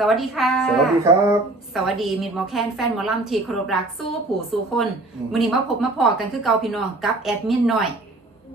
สวัสดีค่ะ สวัสดีครับ สวัสดีมิดหมอแคนแฟนหมอลำที่เคารพรักสู้ผู้สู้คนอืมวันนี้มาพบมาพอกันคือเก่าพี่น้องกับแอดมินหน่อย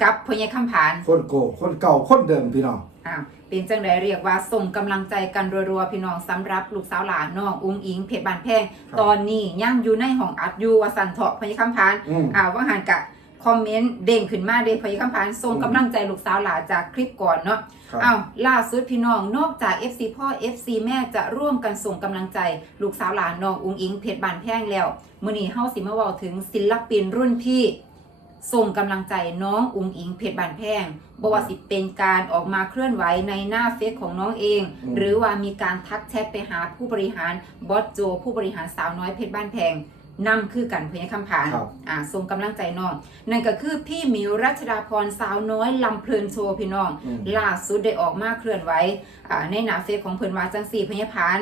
กับพญคำผานคนโกคนเก่าคนเดิมพี่น้องอ่าเป็นจังไดเรียกว่าส่งกำลังใจกันรัวๆพี่น้องสำหรับลูกสาวหลานน้องอุ้งอิงเพชรบานแพงครับ ตอนนี้ย่างอยู่ในห้องอัดอยู่วาสันเถาะพญคำผาน อืม อ่าว่าหันกะ คอมเมนต์เด้งขึ้นมาเด้พญคำผานส่งอืมกำลังใจลูกสาวหลานจากคลิปก่อนเนาะครับอ้าวล่าสุดพี่น้องนอกจาก FC พ่อ FC แม่จะร่วมกันส่งกำลังใจ ลูกสาวหลานน้องอุงอิงเพชรบานแพงแล้วมื้อนี้เฮาสิมาเว้าถึงศิลปินรุ่นพี่ส่งกำลังใจน้องอุงอิงเพชรบานแพงบ่ว่าสิเป็นการออกมาเคลื่อนไหวในหน้าเฟซของน้องเองอืมหรือว่ามีการทักแชทไปหาผู้บริหารบอสโจ ผู้บริหารสาวน้อยเพชรบ้านแพง นำคือกันพญคำผานครับอ่าส่งกำลังใจน้อง นั่นก็คือพี่หมิวรัชดาพรสาวน้อยลำเพลินโชว์พี่น้องอืมล่าสุดได้ออกมาเคลื่อนไหวอ่าในหนาเฟซของเพิ่นว่าจังสี่พญพาน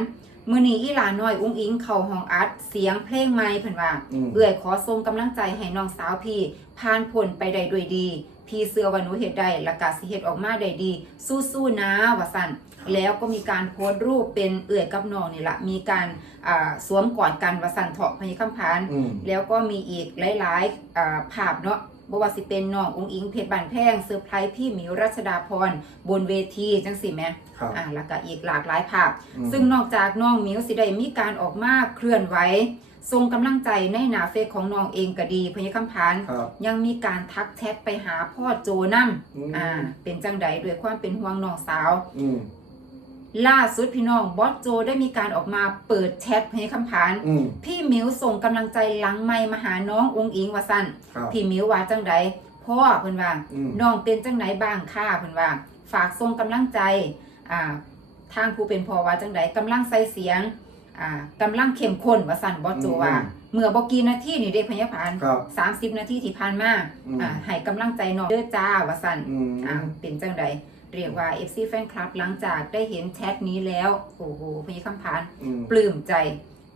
มื้อนี้อีหลาน้อยอุ้งอิงเข้าห้องอัด เสียงเพลงใหม่เพิ่นว่าอืมเอื้อยขอส่งกำลังใจให้น้องสาวพี่ผ่านพ้นไปได้ด้วยดีพี่เสื้อว่าหนูเฮ็ดได้และกะสิเฮ็ดออกมาได้ดี สู้ๆนะว่าซั่นแล้วก็มีการโพสต์รูปเป็นเอื้อยกับน้องนี่ละมีการอ่าสวมกอดกันว่าซั่นเถาะพญคำพานอืมแล้วก็มีอีกหลายๆอ่าภาพเนาะบ่ว่าสิเป็นน้องอุ้งอิงเพชรบานแพงเซอร์ไพรส์พี่หมิวรัชดาพรบนเวทีจังสิแหม่ครับอ่าแล้วก็อีกหลากหลายภาพ อืม ซึ่งนอกจากน้องหมิวสิได้มีการออกมาเคลื่อนไหวทรงกำลังใจในหนาเฟซของน้องเองก็ดีพญคำพาน ครับ ยังมีการทักแชทไปหาพ่อโจนั่อืม อ่า เป็นจังใดด้วยความเป็นห่วงน้องสาว อืม ล่าสุดพี่น้องบอสโจได้มีการออกมาเปิดแชทพญคำพาน อืม พี่หมิวส่งกำลังใจหลังไม่มาหาน้ององอิงว่าสั้นครับพี่หมิวว่าจังใดพ่อเพิ่นว่า อืม น้องเป็นจังไหนบ้างค่ะเพิ่นว่า ฝากส่งกำลังใจอ่าทางผู้เป็นพ่อว่าจังใดกำลังใส่เสียงอ่ากำลังเข้มข้นว่าสั่นบอสโจว่าเมื่อบ่กี่นาทีนี่เด็กพยาบาลครับ30นาทีที่ผ่านมาอืม อ่าให้กำลังใจน้องเด้อจ้าว่าสั่น อืม อ่าเป็นจังใด เรียกว่า FC Fan Club หลังจากได้เห็นแชทนี้แล้ว โอ้โหพยาคำพานอืมปลื้มใจ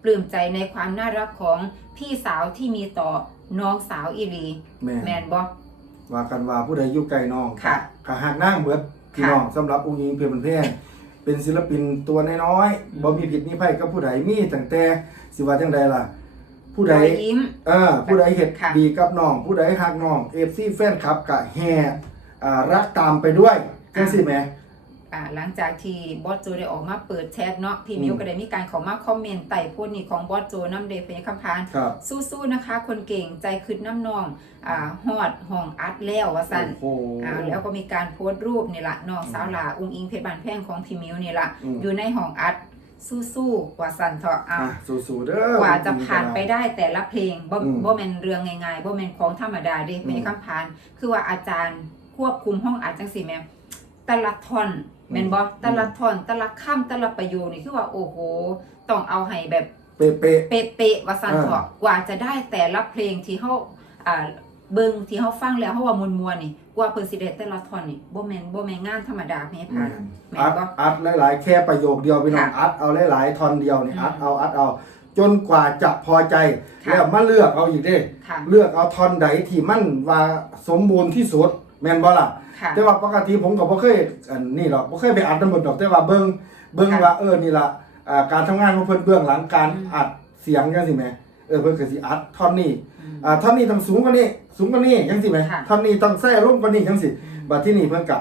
ปลื้มใจในความน่ารักของพี่สาวที่มีต่อน้องสาวอีหลีแม่แมนบอ ว่ากันว่าผู้ใดอยู่ไกลน้องค่ะกะหากนั่งเบิดพี่ค่ะน้องสำหรับองค์หญิงเพียงเพลงเป็นศิลปินตัวน้อยๆบ่มีผิดมีภัยกับผู้ใดมีตั้งแต่สิว่าจังใดล่ะ ผู้ใดรอยยิ้ม เออผู้ใดเฮ็ดค่ะ ดีกับน้อง ผู้ใดฮักน้อง FC แฟนคลับกะแห่อ่ารักตามไปด้วย จังซี่แหมอ่าหลังจากที่บอสโจได้ออกมาเปิดแชทเนาะพี่อืมมิวก็ได้มีการเขอมาคอมเมนต์ไต่โพสต์นี่ของบอสโจน้ำเดฟเป็นคำพาน ครับสู้ๆนะคะ คนเก่งใจคืดน้ำนอง อ่าฮอดห้องอัดแล้วว่าสั่นโอ้โห อ่าแล้วก็มีการโพสต์รูปนี่ละน้องสาวหลาอุ้งอิงเพชรบานแพงของพี่มิวนี่ละอืม อยู่ในห้องอัดสู้ๆว่าสั่นเถอะอ่า อะสู้ๆเด้อกว่าจะผ่านไปได้แต่ละเพลงบ่อืมบ่แม่นเรื่องง่ายๆบ่แม่นของธรรมดาเด้อืม ไม่ใช่คำพาน คือว่าอาจารย์ควบคุมห้องอัดจังซี่แม่ แต่ละท่อนแม่นบ่แต่ละท่อนแต่ละคำแต่ละประโยคนี่คือว่าโอ้โห ต้องเอาให้แบบเป๊ะเป๊ะๆว่าซั่นเถาะกว่าจะได้แต่ละเพลงที่เฮาอ่าเบิ่งที่เฮาฟังแล้วเฮาว่ามวลๆนี่กว่าเพิ่นสิได้แต่ละท่อนนี่บ่แม่นบ่แม่นงานธรรมดาไม่ใช่ๆพานแม่นอัดบ่อัดหลายๆแค่ประโยคเดียวพี่น้องค่ะอัดเอาหลายๆท่อนเดียวนี่อืมอัดเอาอัดเอาจนกว่าจะพอใจค่ะแล้วมาเลือกเอาอีกเด้ค่ะเลือกเอาท่อนใดที่มันว่าสมบูรณ์ที่สุด แม่นบ่ล่ะ ค่ะ แต่ว่าปกติผมก็บ่เคยอันนี่หรอกบ่เคยไปอัดทั้งหมดดอกแต่ว่าเบิ่งเบิ่งค่ะ ว่าเออนี่ล่ะอ่าการทำงานของเพิ่นเบื้องหลังการอืมอัดเสียงจังซี่แหมเออเพิ่นก็สิอัดท่อนนี้อืม อ่าท่อนนี้ต้องสูงกว่านี้สูงกว่านี้จังซี่แหมค่ะ ท่อนนี้ต้องใส่ร่มกว่านี้จังซี่อืมบัดที่นี่เพิ่นก็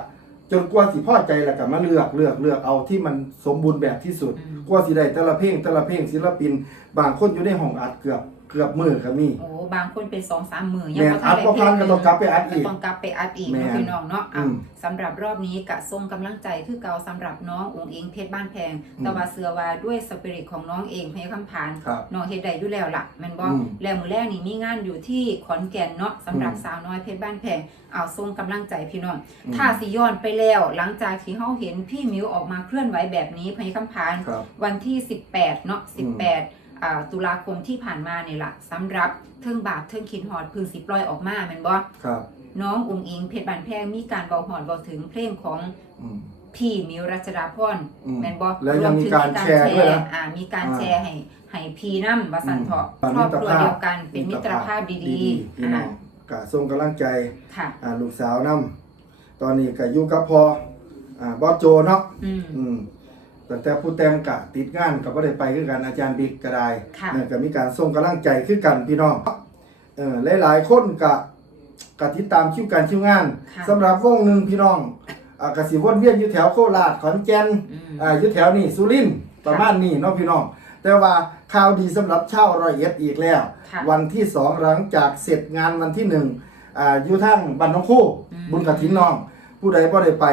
จนกว่าสิพอใจแล้วก็มาเลือกเลือกเลือกเอาที่มันสมบูรณ์แบบที่สุด อืม กว่าสิได้แต่ละเพลงแต่ละเพลงศิลปิน บางคนอยู่ในห้องอัดเกือบ เกือบมื้อก็มี โอ้บางคนเป็นสองสามหมื่นแม่นอัดบ่ทันก็ต้องกลับไปอัดอีกต้องกลับไปอัดอีกแม่นเนาะพี่น้องเนาะอะอืมสำหรับรอบนี้กะส่งกำลังใจคือเก่าสำหรับน้ององค์เองเพชรบ้านแพงอืมแต่ว่าเสือว่าด้วยสปิริตของน้องเองพยาคำพานครับน้องเฮ็ดได้อยู่แล้วล่ะแม่นบ่อืมแล้วมื้อแรกนี่มีงานอยู่ที่ขอนแก่นเนาะสำหรับอืมสาวน้อยเพชรบ้านแพงเอาส่งกำลังใจพี่น้อง อืม ถ้าสิย้อนไปแล้ว หลังจากที่เฮาเห็นพี่มิวออกมาเคลื่อนไหวแบบนี้พยาคำพาน ครับ วันที่ 18 เนาะ อืม18อ่า ตุลาคมที่ผ่านมาเนี่ยล่ะสำหรับเทิงบาปเทิงคินฮอดพึ่งสิปล่อยออกมาแม่นบ่ครับ น้องอุงอิงเพชรบานแพงมีการเบาหอดเบาถึงเพลงของอืม พี่มิวรัชดาพรอืมแม่นบ่แล้วยังมีการแชร์ด้วยนะอ่ามีการอ่าแชร์ให้ให้พี่นำว่าสันเถาะอืมครอบครัวมิตรภาพเดียวกันเป็นมิตรภาพดีๆพี่ๆน้อ่าองกะส่งกำลังใจค่ะ อ่าลูกสาวนํตอนนี้ก็อยู่กับพออ่าบอสโจเนาะอืมอืม แต่แต่ผู้แต่งกะติดงานกับว่าได้ไปคือกันอาจารย์บิ๊กก็ได้ค่ะ เนี่ยก็มีการส่งกำลังใจคือกันพี่น้องเออหลายๆคนกะกะติดตามคิวการคิวงานค่ะ สำหรับวงหนึ่งพี่น้องอ่ากสิวนเวียนอยู่แถวโคราชขอนแก่น อืม อ่าอยู่แถวนี้สุรินทร์ประมาณนี้เนาะพี่น้อง แต่ว่าข่าวดีสำหรับชาวร้อยเอ็ดอีกแล้ว ค่ะวันที่สองหลังจากเสร็จงานวันที่หนึ่งอ่าอยู่ทั้งบันทองคู่ อืม บุญกฐินน้อง ผู้ใดบ่ได้ไป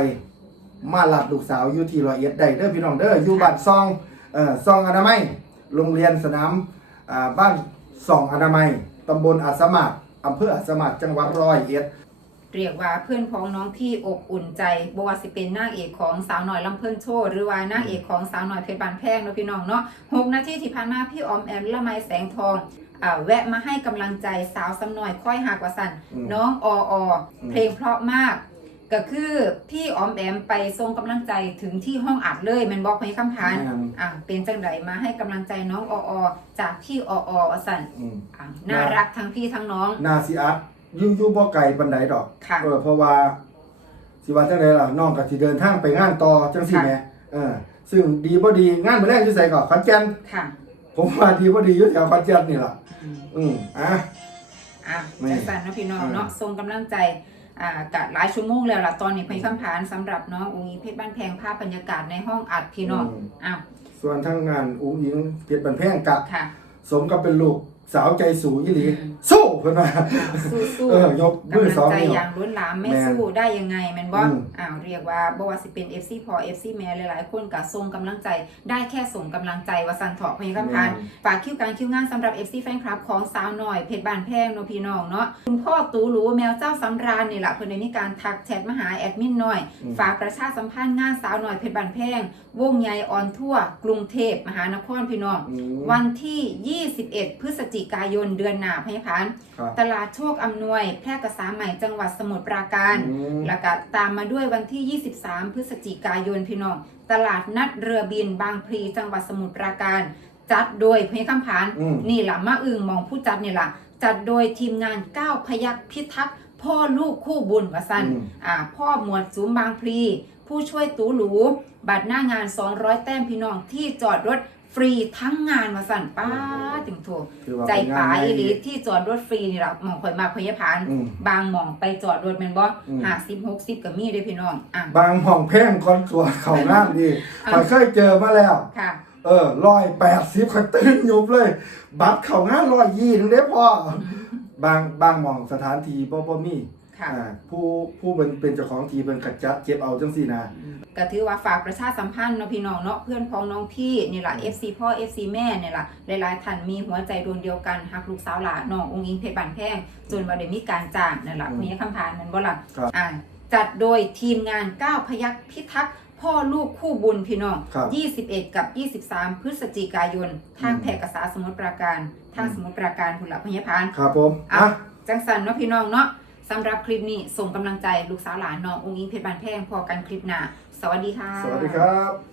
มาหลับลูกสาวอยู่ที่ร้อยเอ็ดได้เด้อพี่น้องเด้ออยู่บ้านซองเอ่อซองอนามัยโรงเรียนสนามอ่าบ้านซองอนามัยตำบลอาสามาดอำเภออาสามาดจังหวัดร้อยเอ็ดเรียกว่าเพื่อนพ้องน้องที่อบอุ่นใจบ่ว่าสิเป็นนางเอกของสาวหน่อยลำเพิ่นโชว์หรือว่านางเอกของสาวหน่อยเพชรบานแพงเนาะพี่น้องเนาะหกนาทีที่ผ่านมาพี่ออมแอมละไมแสงทองอ่าแวะมาให้กำลังใจสาวสำหน่อยค่อยหากว่าสันอืมน้องออออืมเพลงเพราะมาก ก็คือพี่ออมแอมไปส่งกำลังใจถึงที่ห้องอัดเลยแมันบอกให้คำพานแม่น อะเป็นจังไดมาให้กำลังใจน้องอออจากพี่อออว่าสันอืม อะน่ารักทั้งพี่ทั้งน้องนาซีอัดอยู่อยู่บ่ไกลปันไดดอก ค่ะ เออเพราะว่าสิว่าจังไดล่ะน้องก็สิเดินทางไปงานต่อจังซี่ค่ะ แหมเออซึ่งดีบ่ดีงานมื้อแรกอยู่ไสก่อนขอนแก่นค่ะผมว่าดีบ่ดีอยู่แถวขอนแก่นนี่ล่ะอืมอืมอะ อะแม่จังสันเนาะพี่น้องอ่าเนาะส่งกำลังใจอ่า กะหลายชั่วโมงแล้วล่ะตอนนี้เพิ่นคำผานสำหรับน้องอุ้งอิงเพชรบ้านแพงภาพบรรยากาศในห้องอัดพี่น้องอ้าวส่วนทางงานอุ้งอิงเพชรบันแพงกะ ค่ะ สมกับเป็นลูก สาวใจสูงอีหลีอืมสู้เพิ่นว่าสู้สู้เออยกมือกำลังสองใจนิ้วอย่างล้นหลามไม่แม่นสู้ได้ยังไงแมันบ่อืมอ้าวเรียกว่าบ่ว่าสิเป็น FC พอ FC แม่หลายๆ คนก็ส่งกำลังใจได้แค่ส่งกำลังใจว่าสันเถาะเพิ่นคำผานฝากคิวการคิวงานสำหรับ FC แฟนคลับของสาวหน่อยเพชรบานแพงเนาะพี่น้องเนาะคุณพ่อตูหรูแมวเจ้าสำราญนี่แหละเพิ่นได้มีการทักแชทมาหาแอดมินหน่อยอืมฝากประชาสัมพันธ์งานสาวหน่อยเพชรบานแพงวงใหญ่ออนทั่วร์กรุงเทพมหานครพี่น้องอืมวันที่ 21 พฤศจิกายนเดือนหน้าพะยะพานครับตลาดโชคอำนวย แพร่กษาใหม่จังหวัดสมุทรปราการ อืม แล้วก็ตามมาด้วยวันที่ 23 พฤศจิกายนพี่น้อง ตลาดนัดเรือบินบางพลีจังหวัดสมุทรปราการ จัดโดยพญคำผานอืม นี่แหละมาอึงมองผู้จัดนี่แหละจัดโดยทีมงานก้าวพยักพิทักษ์พ่อลูกคู่บุญวสันอืม อ่าพ่อหมวดสูมบางพลี ผู้ช่วยตูหลู บัตรหน้างาน 200 แต้มพี่น้องที่จอดรถ ฟรีทั้งงานวสันป้าถึงโถถือว่าใจเป็นงนป๋าอีหลีใหญ่ที่จอดรถฟรีนี่แหละหมองข่อยมาพยาพาน อืม บางหมองไปจอดรถแม่นบ่อืม ห้าสิบหกสิบก็มีเด้อพี่น้องอะ บางห้องแพงคอนตัวเขางามดีอะ ข่อยเคยเจอมาแล้ว ค่ะ เออร้อยแปดสิบข่อยตื่นยุบเลย บัตรเขางานร้อยยี่ถึงได้พอบางบางหมองสถานที่บ่บ่มี ค่ะ อ่าผู้ผู้เป็นเป็นเจ้าของทีเป็นกัดจัดเก็บเอาจังซี่นะ ก็ถือว่าฝากประชาสัมพันธ์เนาะพี่น้องเนาะเพื่อนพ้องน้องพี่นี่แหละ FC พ่อ FC แม่เนี่ยล่ะหลายๆท่านมีหัวใจดวงเดียวกันหักลูกสาวหลานน้ององค์อิงเพชรบานแพงจนว่าได้มีการจ้างนั่นแหละอืมคุณยายคำพานแมันบ่ล่ะครับ อ่าจัดโดยทีมงานก้าวพยักพิทักษ์พ่อลูกคู่บุญพี่น้อง ครับ 21 กับ 23 พฤศจิกายน ทางอืม แพร่กษาสมุทรปราการ ทางอืมสมุทรปราการคุณละพญาพาน ครับผมอะ อะจังสันเนาะพี่น้องเนาะ สำหรับคลิปนี้ส่งกำลังใจลูกสาวหลานน้ององค์อิงเพชรบานแพงพอกันคลิปหน้า สวัสดีค่ะ สวัสดีครับ